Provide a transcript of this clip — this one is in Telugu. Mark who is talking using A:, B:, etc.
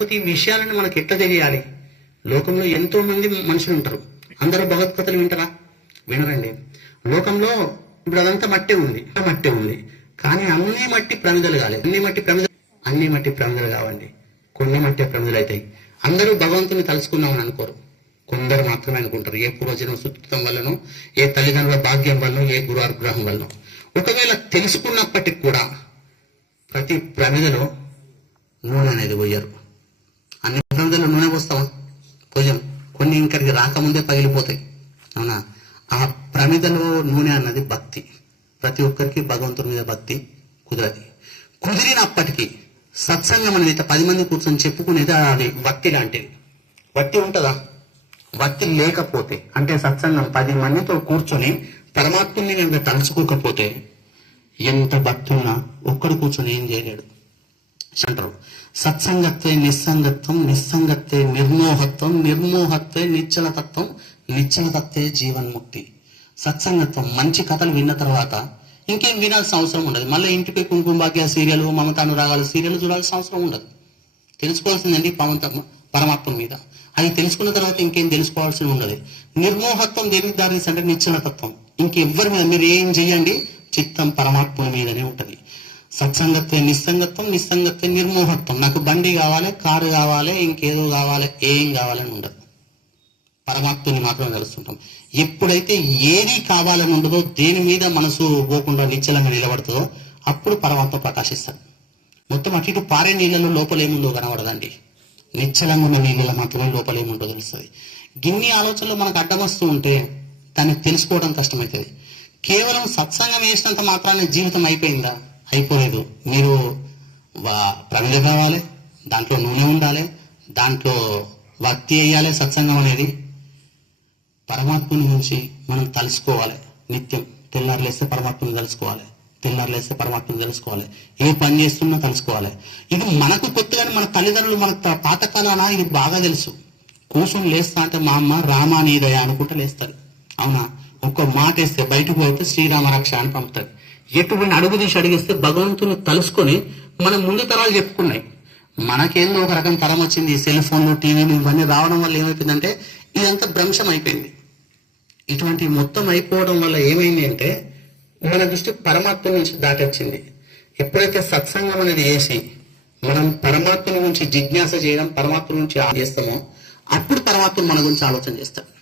A: కాకపోతే ఈ విషయాలను మనకి ఎట్లా తెలియాలి? లోకంలో ఎంతో మంది మనుషులు ఉంటారు. అందరూ భగవత్కథలు వింటారా? వినరండి. లోకంలో ఇప్పుడు అదంతా మట్టే ఉంది. మట్టే ఉంది. కానీ అన్ని మట్టి ప్రమిదలు కాలేదు అన్ని మట్టి ప్రమిద అన్ని మట్టి ప్రమిదలు కావండి. కొన్ని మట్టి ప్రమిదలు అవుతాయి. అందరూ భగవంతుని తలుసుకున్నామని అనుకోరు. కొందరు మాత్రమే అనుకుంటారు. ఏ పూర్వజనం సుకృతం వల్లనో ఏ తల్లిదండ్రుల భాగ్యం వల్లనో ఏ గురు అనుగ్రహం వల్లనో. ఒకవేళ తెలుసుకున్నప్పటికి కూడా ప్రతి ప్రమిదలో నూనె అనేది పోయారు. అన్ని నూనె పోస్తామా కొంచెం కొన్ని ఇక్కడికి రాకముందే పగిలిపోతాయి. అవునా? ఆ ప్రమిదలో నూనె అన్నది భక్తి. ప్రతి ఒక్కరికి భగవంతుడి మీద భక్తి కుదరది. కుదిరినప్పటికీ సత్సంగం అనేది ఇట్లా పది మంది కూర్చొని చెప్పుకునేది అది వత్తి లాంటిది. వత్తి ఉంటుందా? వత్తి లేకపోతే అంటే సత్సంగం పది మందితో కూర్చొని పరమాత్ముని కనుక తలుచుకోకపోతే ఎంత భక్తున్నా ఒక్కడు కూర్చొని ఏం చేయలేడు. అంటారు సత్సంగత్వే నిస్సంగత్వం నిస్సంగత్వే నిర్మోహత్వం నిర్మోహత్వే నిశ్చలతత్వం నిశ్చలతత్వే జీవన్ముక్తి. సత్సంగత్వం మంచి కథలు విన్న తర్వాత ఇంకేం వినాల్సిన అవసరం ఉండదు. మళ్ళీ ఇంటిపై కుంకుమ భాగ్య సీరియల్ మమత అనురాగాలు సీరియల్ చూడాల్సిన అవసరం ఉండదు. తెలుసుకోవాల్సిందండి పవంత పరమాత్మ మీద. అది తెలుసుకున్న తర్వాత ఇంకేం తెలుసుకోవాల్సి ఉండదు. నిర్మోహత్వం దేనికి దారి అంటే నిశ్చలతత్వం. ఇంకెవ్వరి మీద మీరు ఏం చెయ్యండి చిత్తం పరమాత్మ మీదనే ఉంటది. సత్సంగత్వ నిస్సంగత్వం నిస్సంగత్వ నిర్మోహత్వం. నాకు బండి కావాలి కారు కావాలి ఇంకేదో కావాలి ఏం కావాలని ఉండదు. పరమాత్మని మాత్రమే కలుస్తుంటాం ఎప్పుడైతే ఏది కావాలని ఉండదో దేని మీద మనసు పోకుండా నిశ్చలంగా నిలబడుతుందో అప్పుడు పరమాత్మ ప్రకాశిస్తాడు. మొత్తం అటు ఇటు పారే నీళ్ళలో లోపలేముందో కనబడదండి. నిశ్చలంగా ఉన్న నీళ్ళలో మాత్రమే లోపలేముందో తెలుస్తుంది. గిన్ని ఆలోచనలు మనకు అడ్డం వస్తూ ఉంటే దాన్ని తెలుసుకోవడం కష్టమవుతుంది. కేవలం సత్సంగం వేసినంత మాత్రాన్ని జీవితం అయిపోయిందా? అయిపోలేదు. మీరు వా- కావాలి దాంట్లో నూనె ఉండాలి దాంట్లో భక్తి వేయాలి సత్సంగం అనేది. పరమాత్మని గురించి మనం తలుసుకోవాలి నిత్యం తెల్లారులేస్తే పరమాత్మని తలుసుకోవాలి తెల్లారులేస్తే పరమాత్మని తెలుసుకోవాలి ఏ పని చేస్తున్నా తెలుసుకోవాలి ఇది మనకు కొత్తగానే మన తల్లిదండ్రులు మన త- పాతకాలాన ఇది బాగా తెలుసు. కూర్చొని లేస్తా అంటే మా అమ్మ రామా నీదయ అనుకుంటా లేస్తారు. అవునా? ఒక్క మాట వేస్తే బయటకు పోతే శ్రీరామ రక్ష అని పంపుతారు. ఎటువంటి అడుగు తీసి అడిగిస్తే భగవంతుని తలుసుకొని మన ముందు తరాలు చెప్పుకున్నాయి. మనకేందో ఒక రకం తరం వచ్చింది సెల్ ఫోన్లు టీవీలు ఇవన్నీ రావడం వల్ల ఏమైపోయిందంటే ఇదంతా భ్రంశం అయిపోయింది ఇటువంటి మొత్తం అయిపోవడం వల్ల ఏమైంది అంటే మన దృష్టి పరమాత్మ నుంచి దాటొచ్చింది. ఎప్పుడైతే సత్సంగం అనేది వేసి మనం పరమాత్మ నుంచి జిజ్ఞాస చేయడం పరమాత్మ నుంచి చేస్తామో అప్పుడు పరమాత్మ మన గురించి ఆలోచన చేస్తాడు.